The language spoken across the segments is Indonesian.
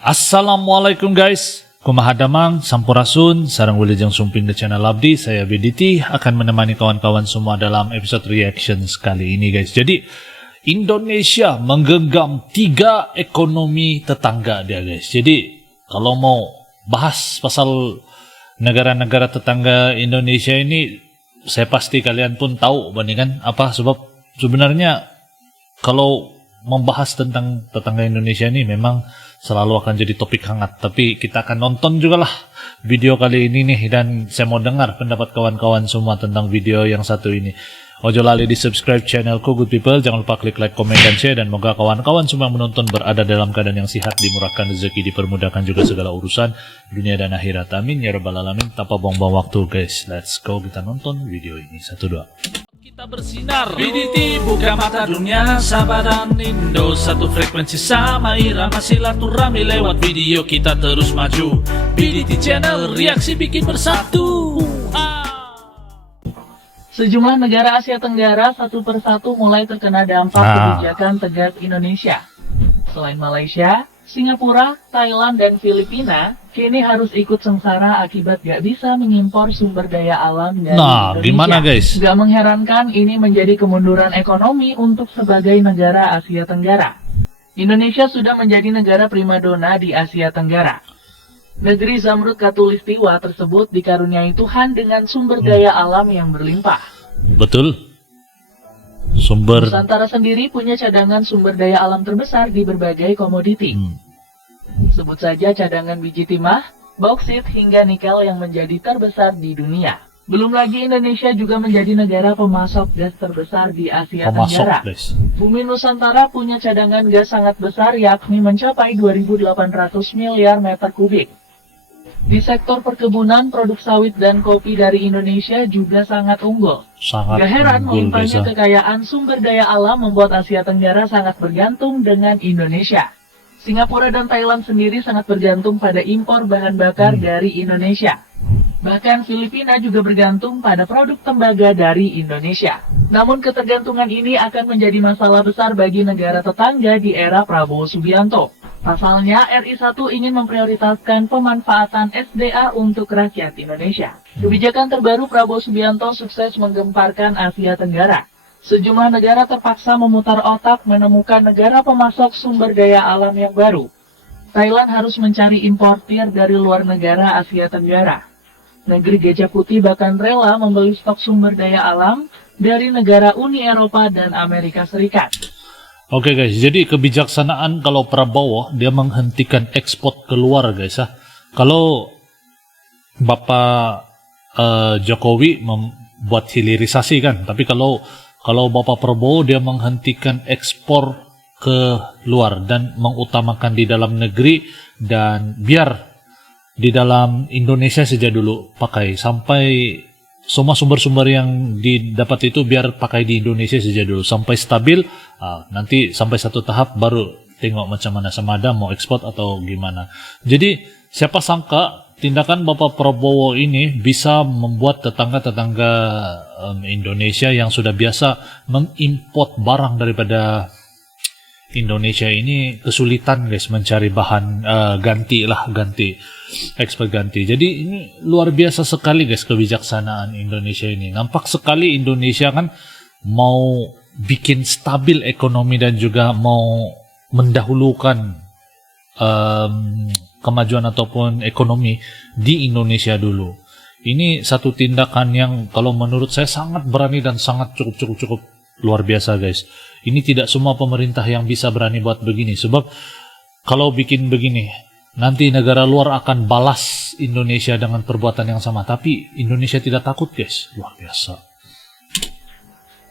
Assalamualaikum guys, kumaha damang, sampurasun, sarang wilujeng sumping the channel abdi, saya BDT akan menemani kawan-kawan semua dalam episode reactions kali ini guys. Jadi Indonesia menggenggam 3 ekonomi tetangga dia guys. Jadi kalau mau bahas pasal negara-negara tetangga Indonesia ini, saya pasti kalian pun tahu bandingkan apa, sebab sebenarnya kalau membahas tentang tetangga Indonesia ini memang selalu akan jadi topik hangat. Tapi kita akan nonton juga lah video kali ini nih, dan saya mau dengar pendapat kawan-kawan semua tentang video yang satu ini. Ojo lali di subscribe channelku good people, jangan lupa klik like, komen, dan share, dan moga kawan-kawan semua yang menonton berada dalam keadaan yang sehat, dimurahkan rezeki, dipermudahkan juga segala urusan dunia dan akhirat. Amin ya rabbal alamin. Tanpa buang-buang waktu guys, let's go, kita nonton video ini. 1, 2. Kita bersinar, BDT buka mata dunia, sahabat Indo, satu frekuensi sama irama silaturahmi, lewat video kita terus maju. BDT channel, reaksi bikin bersatu. Sejumlah negara Asia Tenggara satu persatu mulai terkena dampak kebijakan tegas Indonesia. Selain Malaysia, Singapura, Thailand, dan Filipina kini harus ikut sengsara akibat gak bisa mengimpor sumber daya alam dari Indonesia. Gimana guys? Gak mengherankan ini menjadi kemunduran ekonomi untuk sebagai negara Asia Tenggara. Indonesia sudah menjadi negara primadona di Asia Tenggara. Negeri Zamrud Khatulistiwa tersebut dikaruniai Tuhan dengan sumber daya alam yang berlimpah. Betul. Nusantara sendiri punya cadangan sumber daya alam terbesar di berbagai komoditi. Sebut saja cadangan biji timah, bauksit, hingga nikel yang menjadi terbesar di dunia. Belum lagi Indonesia juga menjadi negara pemasok gas terbesar di Asia Tenggara. Bumi Nusantara punya cadangan gas sangat besar, yakni mencapai 2.800 miliar meter kubik. Di sektor perkebunan, produk sawit dan kopi dari Indonesia juga sangat unggul. Gak heran melimpahnya kekayaan sumber daya alam membuat Asia Tenggara sangat bergantung dengan Indonesia. Singapura dan Thailand sendiri sangat bergantung pada impor bahan bakar dari Indonesia. Bahkan Filipina juga bergantung pada produk tembaga dari Indonesia. Namun ketergantungan ini akan menjadi masalah besar bagi negara tetangga di era Prabowo Subianto. Pasalnya, RI1 ingin memprioritaskan pemanfaatan SDA untuk rakyat Indonesia. Kebijakan terbaru Prabowo Subianto sukses menggemparkan Asia Tenggara. Sejumlah negara terpaksa memutar otak menemukan negara pemasok sumber daya alam yang baru. Thailand harus mencari importir dari luar negara Asia Tenggara. Negeri Gajah Putih bahkan rela membeli stok sumber daya alam dari negara Uni Eropa dan Amerika Serikat. Oke guys, jadi kebijaksanaan kalau Prabowo dia menghentikan ekspor keluar guys ya. Kalau Bapak Jokowi membuat hilirisasi kan, tapi kalau Bapak Prabowo dia menghentikan ekspor ke luar dan mengutamakan di dalam negeri, dan biar di dalam Indonesia saja dulu pakai, sampai semua sumber-sumber yang didapat itu biar pakai di Indonesia saja dulu sampai stabil. Nanti sampai satu tahap baru tengok macam mana, sama ada mau ekspor atau gimana. Jadi siapa sangka tindakan Bapak Prabowo ini bisa membuat tetangga-tetangga Indonesia yang sudah biasa mengimport barang daripada Indonesia ini kesulitan guys mencari bahan ganti ekspor ganti. Jadi ini luar biasa sekali guys kebijaksanaan Indonesia ini. Nampak sekali Indonesia kan mau bikin stabil ekonomi dan juga mau mendahulukan kemajuan ataupun ekonomi di Indonesia dulu. Ini satu tindakan yang kalau menurut saya sangat berani dan sangat cukup luar biasa guys. Ini tidak semua pemerintah yang bisa berani buat begini, sebab kalau bikin begini nanti negara luar akan balas Indonesia dengan perbuatan yang sama, tapi Indonesia tidak takut guys. Luar biasa.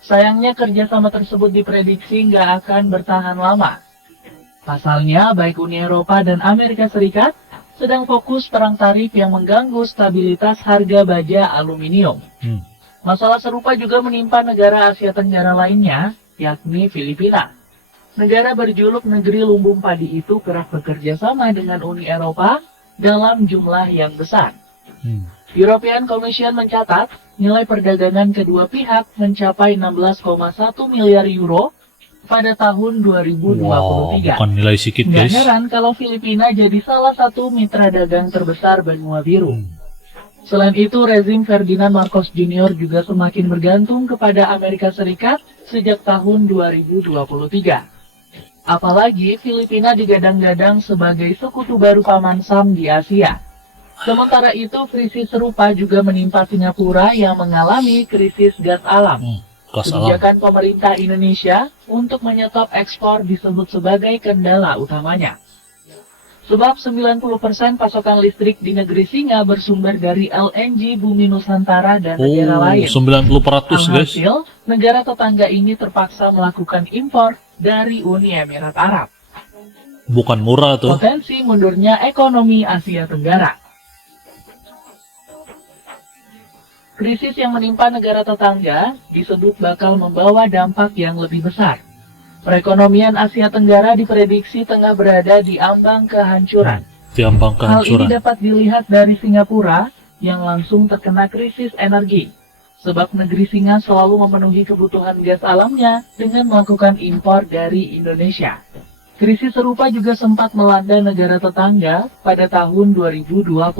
Sayangnya kerjasama tersebut diprediksi nggak akan bertahan lama. Pasalnya baik Uni Eropa dan Amerika Serikat sedang fokus perang tarif yang mengganggu stabilitas harga baja aluminium. Masalah serupa juga menimpa negara Asia Tenggara lainnya, yakni Filipina. Negara berjuluk negeri lumbung padi itu kerap bekerja sama dengan Uni Eropa dalam jumlah yang besar. European Commission mencatat nilai perdagangan kedua pihak mencapai 16,1 miliar euro pada tahun 2023. Wow, bukan nilai sedikit Nggak guys. heran kalau Filipina jadi salah satu mitra dagang terbesar benua biru. Selain itu, rezim Ferdinand Marcos Jr. juga semakin bergantung kepada Amerika Serikat sejak tahun 2023. Apalagi Filipina digadang-gadang sebagai sekutu baru Paman Sam di Asia. Sementara itu, krisis serupa juga menimpa Singapura yang mengalami krisis gas alam. Gas alam. Kebijakan pemerintah Indonesia untuk menyetop ekspor disebut sebagai kendala utamanya. Sebab 90% pasokan listrik di negeri Singa bersumber dari LNG Bumi Nusantara dan negara lain. 90% guys. Alhasil, negara tetangga ini terpaksa melakukan impor dari Uni Emirat Arab. Bukan murah tuh. Potensi mundurnya ekonomi Asia Tenggara. Krisis yang menimpa negara tetangga disebut bakal membawa dampak yang lebih besar. Perekonomian Asia Tenggara diprediksi tengah berada di ambang kehancuran. Diambang Hal ini kehancuran. dapat dilihat dari Singapura yang langsung terkena krisis energi. Sebab negeri Singa selalu memenuhi kebutuhan gas alamnya dengan melakukan impor dari Indonesia. Krisis serupa juga sempat melanda negara tetangga pada tahun 2021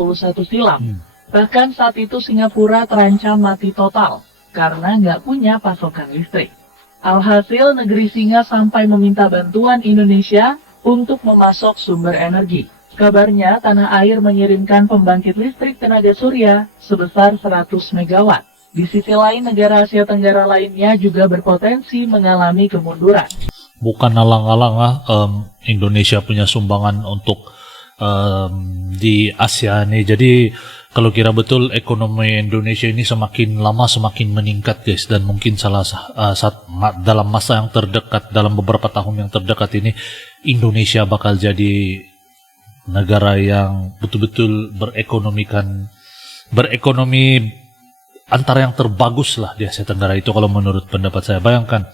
silam. Bahkan saat itu Singapura terancam mati total karena nggak punya pasokan listrik. Alhasil negeri Singa sampai meminta bantuan Indonesia untuk memasok sumber energi. Kabarnya tanah air mengirimkan pembangkit listrik tenaga surya sebesar 100 MW. Di sisi lain negara Asia Tenggara lainnya juga berpotensi mengalami kemunduran. Bukan alang-alang Indonesia punya sumbangan untuk di Asia nih. Jadi kalau kira betul ekonomi Indonesia ini semakin lama semakin meningkat guys, dan mungkin dalam masa yang terdekat, dalam beberapa tahun yang terdekat ini Indonesia bakal jadi negara yang betul-betul berekonomi antara yang terbagus lah di Asia Tenggara itu kalau menurut pendapat saya. Bayangkan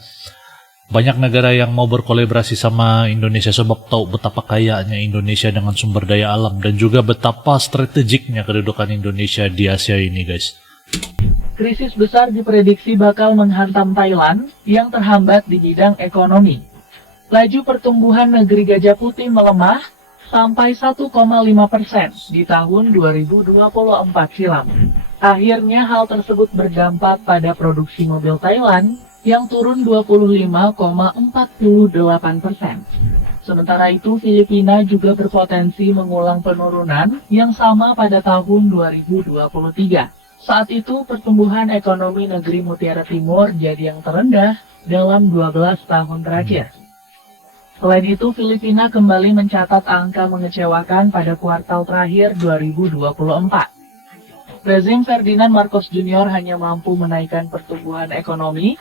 banyak negara yang mau berkolaborasi sama Indonesia sebab tahu betapa kayanya Indonesia dengan sumber daya alam dan juga betapa strategiknya kedudukan Indonesia di Asia ini guys. Krisis besar diprediksi bakal menghantam Thailand yang terhambat di bidang ekonomi. Laju pertumbuhan negeri Gajah Putih melemah sampai 1,5% di tahun 2024 silam. Akhirnya hal tersebut berdampak pada produksi mobil Thailand yang turun 25,48%. Sementara itu, Filipina juga berpotensi mengulang penurunan yang sama pada tahun 2023. Saat itu, pertumbuhan ekonomi negeri Mutiara Timur jadi yang terendah dalam 12 tahun terakhir. Selain itu, Filipina kembali mencatat angka mengecewakan pada kuartal terakhir 2024. Rezim Ferdinand Marcos Jr. hanya mampu menaikkan pertumbuhan ekonomi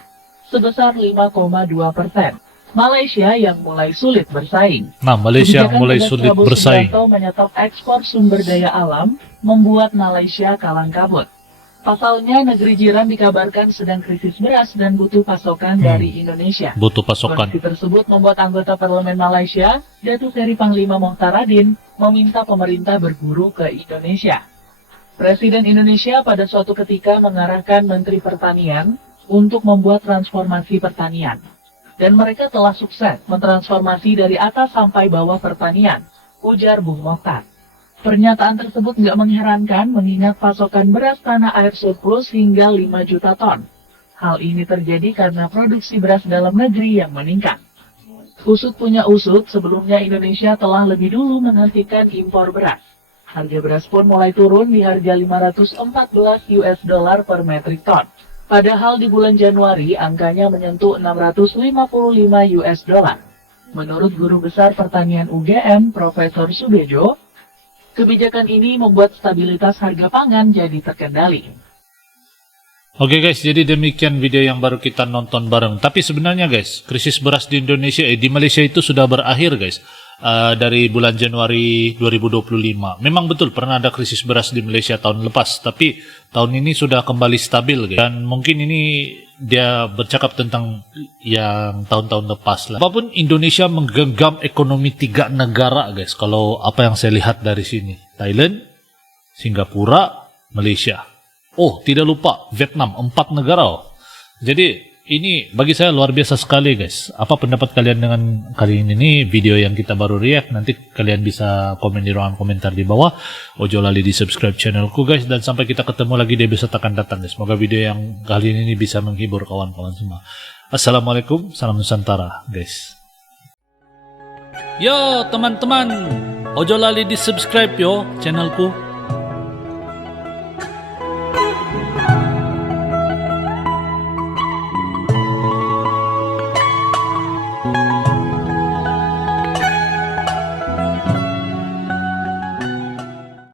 sebesar 5,2%. Malaysia yang mulai sulit bersaing. Nah, Malaysia yang Kebijakan mulai Presiden sulit Prabowo bersaing. Subianto menyetop ekspor sumber daya alam membuat Malaysia kalang kabut. Pasalnya, negeri jiran dikabarkan sedang krisis beras dan butuh pasokan dari Indonesia. Butuh pasokan. Kondisi tersebut membuat anggota parlemen Malaysia, Datuk Seri Panglima Mohtaradin, meminta pemerintah berburu ke Indonesia. Presiden Indonesia pada suatu ketika mengarahkan Menteri Pertanian untuk membuat transformasi pertanian. Dan mereka telah sukses mentransformasi dari atas sampai bawah pertanian, ujar Bung Mokhtar. Pernyataan tersebut nggak mengherankan mengingat pasokan beras tanah air surplus hingga 5 juta ton. Hal ini terjadi karena produksi beras dalam negeri yang meningkat. Usut punya usut, sebelumnya Indonesia telah lebih dulu menghentikan impor beras. Harga beras pun mulai turun di harga 514 US dollar per metrik ton. Padahal di bulan Januari angkanya menyentuh 655 US dollar. Menurut Guru Besar Pertanian UGM, Profesor Subejo, kebijakan ini membuat stabilitas harga pangan jadi terkendali. Oke guys, jadi demikian video yang baru kita nonton bareng. Tapi sebenarnya guys, krisis beras di Indonesia, di Malaysia itu sudah berakhir guys. Dari bulan Januari 2025. Memang betul pernah ada krisis beras di Malaysia tahun lepas, tapi tahun ini sudah kembali stabil guys. Dan mungkin ini dia bercakap tentang yang tahun-tahun lepas lah. Apapun Indonesia menggenggam ekonomi 3 negara guys. Kalau apa yang saya lihat dari sini, Thailand, Singapura, Malaysia. Oh, tidak lupa Vietnam, 4 negara. Jadi ini bagi saya luar biasa sekali guys. Apa pendapat kalian dengan kali ini nih video yang kita baru react? Nanti kalian bisa komen di ruangan komentar di bawah. Ojo lali di subscribe channelku guys. Dan sampai kita ketemu lagi di episode akan datang guys. Semoga video yang kali ini bisa menghibur kawan-kawan semua. Assalamualaikum, salam Nusantara guys. Yo teman-teman, ojo lali di subscribe yo channelku.